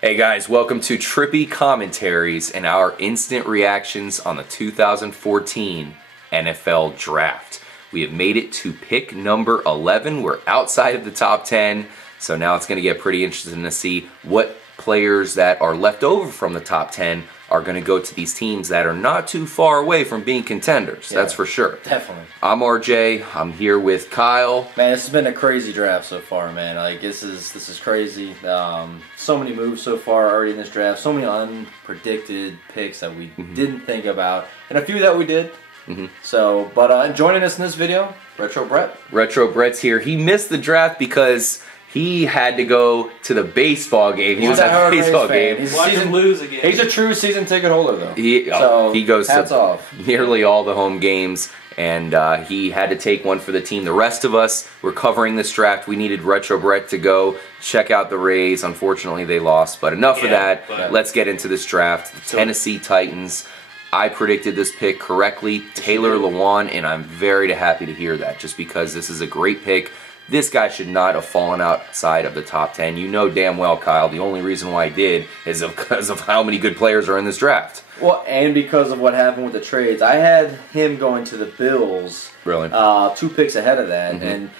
Hey guys, welcome to Trippy Commentaries and our instant reactions on the 2014 NFL Draft. We have made it to pick number 11. We're outside of the top 10, so now it's going to get pretty interesting to see what players that are left over from the top 10 are going to go to these teams that are not too far away from being contenders. Yeah, that's for sure. Definitely. I'm RJ. I'm here with Kyle. Man, this has been a crazy draft so far, man. Like this is crazy. So many moves so far already in this draft. So many unpredicted picks that we didn't think about, and a few that we did. So, but joining us in this video, Retro Brett. Retro Brett's here. He missed the draft because he had to go to the baseball game. He was at the baseball game. He's lose again. He's a true season ticket holder, though. He goes hats to off. Nearly all the home games, and he had to take one for the team. The rest of us were covering this draft. We needed Retro Brett to go check out the Rays. Unfortunately, they lost, but enough of that. Let's get into this draft. The Tennessee Titans. I predicted this pick correctly, Taylor Lewan, and I'm very happy to hear that, just because this is a great pick. This guy should not have fallen outside of the top 10. You know damn well, Kyle, the only reason why I did is because of how many good players are in this draft. Well, and because of what happened with the trades. I had him going to the Bills. Really? 2 picks ahead of that. And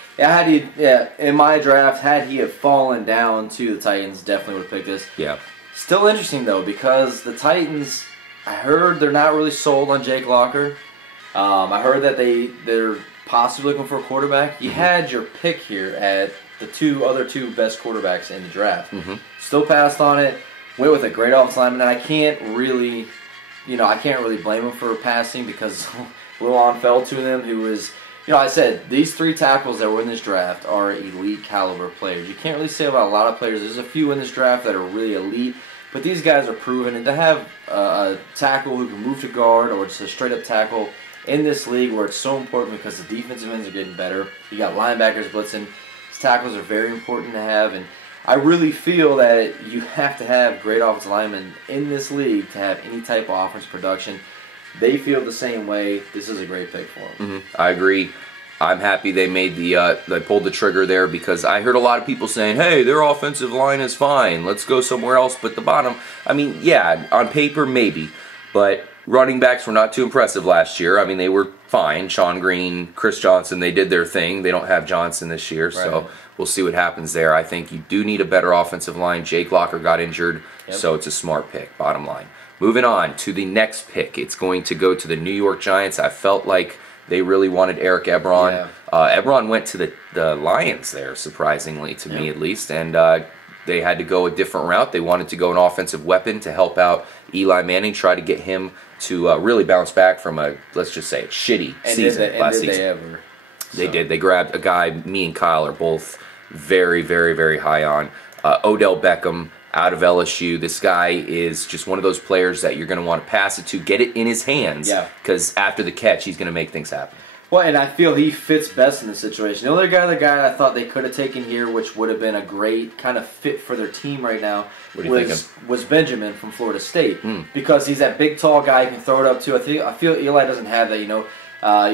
in my draft, had he have fallen down to the Titans, definitely would have picked this. Yeah. Still interesting, though, because the Titans, I heard they're not really sold on Jake Locker. I heard that they're possibly looking for a quarterback. You had your pick here at the other two best quarterbacks in the draft. Still passed on it. Went with a great offensive lineman. And I can't really blame him for passing because Lewan fell to them. Who was, I said these 3 tackles that were in this draft are elite caliber players. You can't really say about a lot of players. There's a few in this draft that are really elite, but these guys are proven. And to have a tackle who can move to guard or just a straight up tackle in this league where it's so important because the defensive ends are getting better. You got linebackers blitzing. These tackles are very important to have, and I really feel that you have to have great offensive linemen in this league to have any type of offense production. They feel the same way. This is a great pick for them. I agree. I'm happy they made they pulled the trigger there because I heard a lot of people saying, hey, their offensive line is fine. Let's go somewhere else. But the bottom, I mean, yeah, on paper maybe, but running backs were not too impressive last year. I mean, they were fine. Sean Green, Chris Johnson, they did their thing. They don't have Johnson this year, so we'll see what happens there. I think you do need a better offensive line. Jake Locker got injured, so it's a smart pick, bottom line. Moving on to the next pick. It's going to go to the New York Giants. I felt like they really wanted Eric Ebron. Ebron went to the Lions there, surprisingly, to me at least, and they had to go a different route. They wanted to go an offensive weapon to help out Eli Manning, try to get him to really bounce back from a, let's just say, shitty season last season. They did. They grabbed a guy me and Kyle are both very, very, very high on. Odell Beckham out of LSU. This guy is just one of those players that you're going to want to pass it to, get it in his hands, because after the catch, he's going to make things happen. Well, and I feel he fits best in this situation. The other guy I thought they could have taken here, which would have been a great kind of fit for their team right now, was Benjamin from Florida State. Because he's that big, tall guy you can throw it up to. I feel Eli doesn't have that,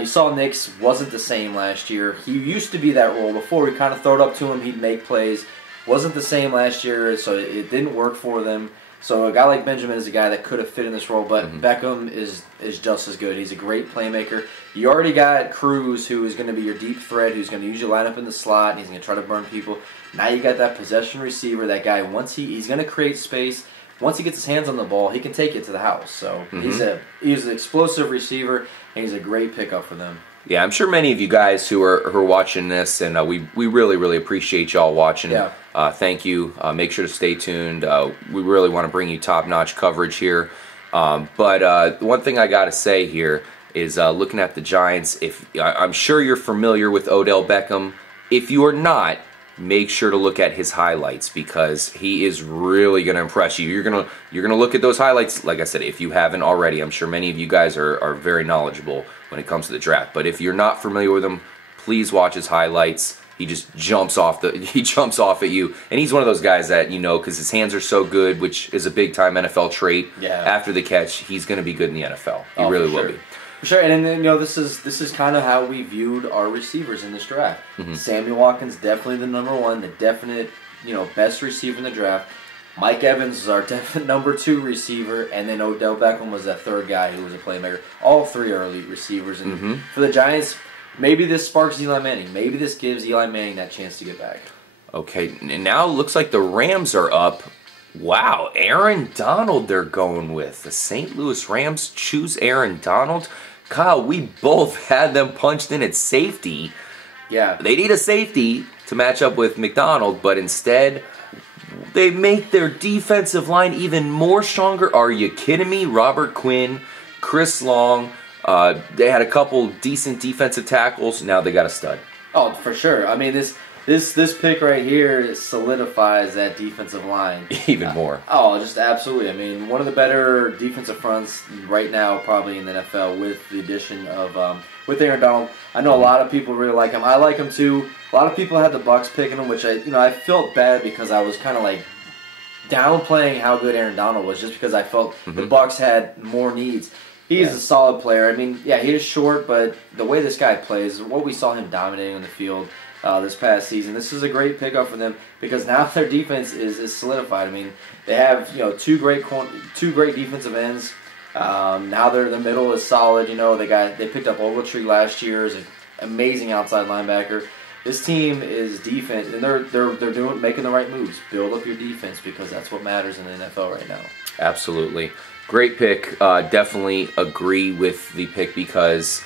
You saw Nick's wasn't the same last year. He used to be that role before. We kind of throw it up to him, he'd make plays. Wasn't the same last year, so it didn't work for them. So a guy like Benjamin is a guy that could have fit in this role, but Beckham is just as good. He's a great playmaker. You already got Cruz, who is going to be your deep threat, who's going to usually line up in the slot, and he's going to try to burn people. Now you got that possession receiver, that guy, once he's going to create space. Once he gets his hands on the ball, he can take it to the house. So he's an explosive receiver, and he's a great pickup for them. Yeah, I'm sure many of you guys who are watching this, and we really, really appreciate y'all watching. Thank you. Make sure to stay tuned. We really want to bring you top-notch coverage here. But one thing I got to say here is looking at the Giants, I'm sure you're familiar with Odell Beckham. If you are not, make sure to look at his highlights because he is really going to impress you. You're gonna look at those highlights, like I said, if you haven't already. I'm sure many of you guys are very knowledgeable when it comes to the draft. But if you're not familiar with him, please watch his highlights. He just jumps off at you, and he's one of those guys that because his hands are so good, which is a big time NFL trait. After the catch, he's going to be good in the NFL. He really will be. For sure, and then this is kind of how we viewed our receivers in this draft. Sammy Watkins definitely the #1, the definite best receiver in the draft. Mike Evans was our definite number 2 receiver, and then Odell Beckham was that third guy who was a playmaker. All 3 are elite receivers. And for the Giants, maybe this sparks Eli Manning. Maybe this gives Eli Manning that chance to get back. Okay, and now it looks like the Rams are up. Wow, Aaron Donald they're going with. The St. Louis Rams choose Aaron Donald. Kyle, we both had them punched in at safety. Yeah. They need a safety to match up with McDonald, but instead they make their defensive line even more stronger. Are you kidding me? Robert Quinn, Chris Long, they had a couple decent defensive tackles. Now they got a stud. Oh, for sure. I mean, this pick right here solidifies that defensive line. Even more. Just absolutely. I mean, one of the better defensive fronts right now probably in the NFL with the addition of with Aaron Donald. I know a lot of people really like him. I like him too. A lot of people had the Bucs picking him, which I felt bad because I was kind of like downplaying how good Aaron Donald was just because I felt the Bucs had more needs. He is a solid player. I mean, yeah, he is short, but the way this guy plays, what we saw him dominating on the field this past season, this is a great pickup for them because now their defense is solidified. I mean, they have two great defensive ends. Now the middle is solid. They picked up Ogletree last year as an amazing outside linebacker. This team is defense, and they're making the right moves. Build up your defense because that's what matters in the NFL right now. Absolutely. Great pick. Definitely agree with the pick because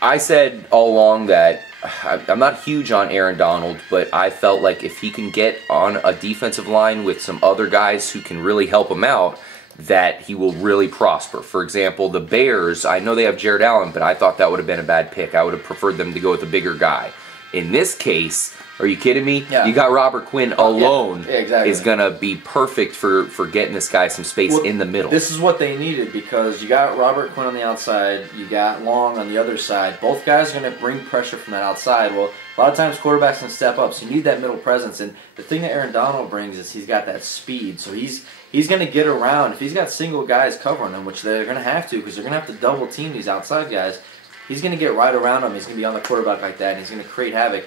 I said all along that I'm not huge on Aaron Donald, but I felt like if he can get on a defensive line with some other guys who can really help him out, that he will really prosper. For example, the Bears, I know they have Jared Allen, but I thought that would have been a bad pick. I would have preferred them to go with a bigger guy. In this case, are you kidding me? Yeah. You got Robert Quinn alone exactly. is going to be perfect for getting this guy some space in the middle. This is what they needed because you got Robert Quinn on the outside, you got Long on the other side. Both guys are going to bring pressure from that outside. Well, a lot of times quarterbacks can step up, so you need that middle presence. And the thing that Aaron Donald brings is he's got that speed, so he's going to get around. If he's got single guys covering him, which they're going to have to because they're going to have to double team these outside guys, he's going to get right around him. He's going to be on the quarterback like that, and he's going to create havoc.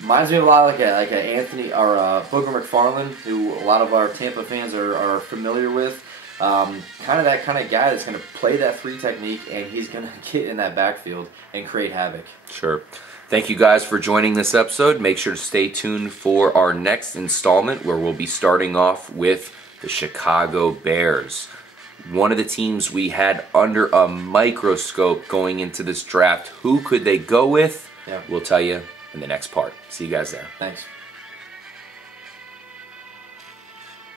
Reminds me of a lot like a Anthony or Booger McFarland, who a lot of our Tampa fans are familiar with. Kind of that kind of guy that's going to play that 3 technique, and he's going to get in that backfield and create havoc. Sure. Thank you guys for joining this episode. Make sure to stay tuned for our next installment where we'll be starting off with the Chicago Bears. One of the teams we had under a microscope going into this draft. Who could they go with? Yeah. We'll tell you in the next part. See you guys there. Thanks.